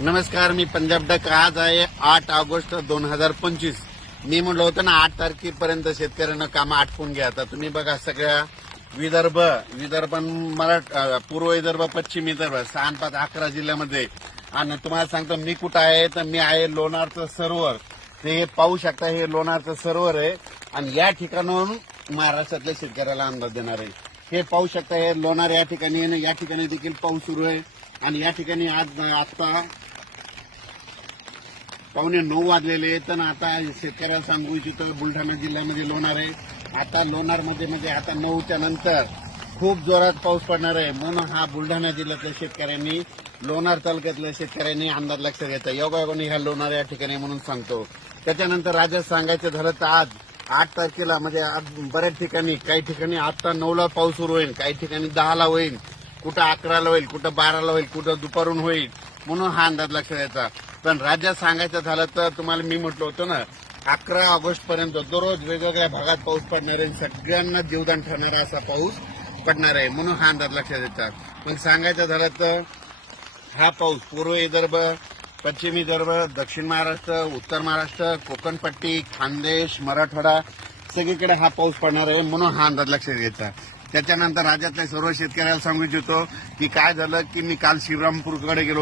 नमस्कार मी पंजाब डक. आज आहे आठ ऑगस्ट दोन हजार पंचवीस. मी म्हणलं होतं ना आठ तारखेपर्यंत शेतकऱ्यांना कामं आटपून घ्या. आता तुम्ही बघा सगळ्या विदर्भ विदर्भ मराठ पूर्व विदर्भ पश्चिम विदर्भ सहा पाच अकरा जिल्ह्यामध्ये. आणि तुम्हाला सांगतो मी कुठं आहे तर मी आहे लोणारचं सरोवर. ते पाहू शकता हे लोणारचं सरोवर आहे. आणि या ठिकाणाहून महाराष्ट्रातल्या शेतकऱ्याला अंदाज देणार आहे. हे पाहू शकता हे लोणार या ठिकाणी या ठिकाणी देखील पाऊस सुरू आहे. आणि या ठिकाणी आज आता पावणे नऊ वाजलेले आहेत तर आता शेतकऱ्याला सांगू इच्छितो बुलढाणा जिल्ह्यामध्ये लोणार आहे. आता लोणारमध्ये म्हणजे आता नऊच्या नंतर खूप जोरात पाऊस पडणार आहे. म्हणून हा बुलढाणा जिल्ह्यातल्या शेतकऱ्यांनी लोणार तालुक्यातल्या शेतकऱ्यांनी अंदाज लक्षात घ्यायचा योगायोगाने ह्या लोणार या ठिकाणी म्हणून सांगतो. त्याच्यानंतर राज्यात सांगायचं झालं तर आज आठ तारखेला म्हणजे आज बऱ्याच ठिकाणी काही ठिकाणी आता नऊला पाऊस सुरू होईल काही ठिकाणी दहाला होईल. कुठं अकराला होईल कुठं बाराला होईल कुठं दुपारून होईल म्हणून हा अंदाज लक्षात द्यायचा पण राज्यात सांगायचं झालं तर तुम्हाला मी म्हटलं होतं ना अकरा ऑगस्ट पर्यंत दररोज वेगवेगळ्या भागात पाऊस पडणार आहे सगळ्यांना जीवदान ठरणारा असा पाऊस पडणार आहे म्हणून हा अंदाज लक्षात येतात मग सांगायचं झालं तर हा पाऊस पूर्व विदर्भ पश्चिम विदर्भ दक्षिण महाराष्ट्र उत्तर महाराष्ट्र कोकणपट्टी खानदेश मराठवाडा सगळीकडे हा पाऊस पडणार आहे म्हणून हा अंदाज लक्षात घ्यायचा त्याच्यानंतर राज्यातल्या सर्व शेतकऱ्याला सांगू इच्छितो की काय झालं की मी काल श्रीरामपूरकडे गेलो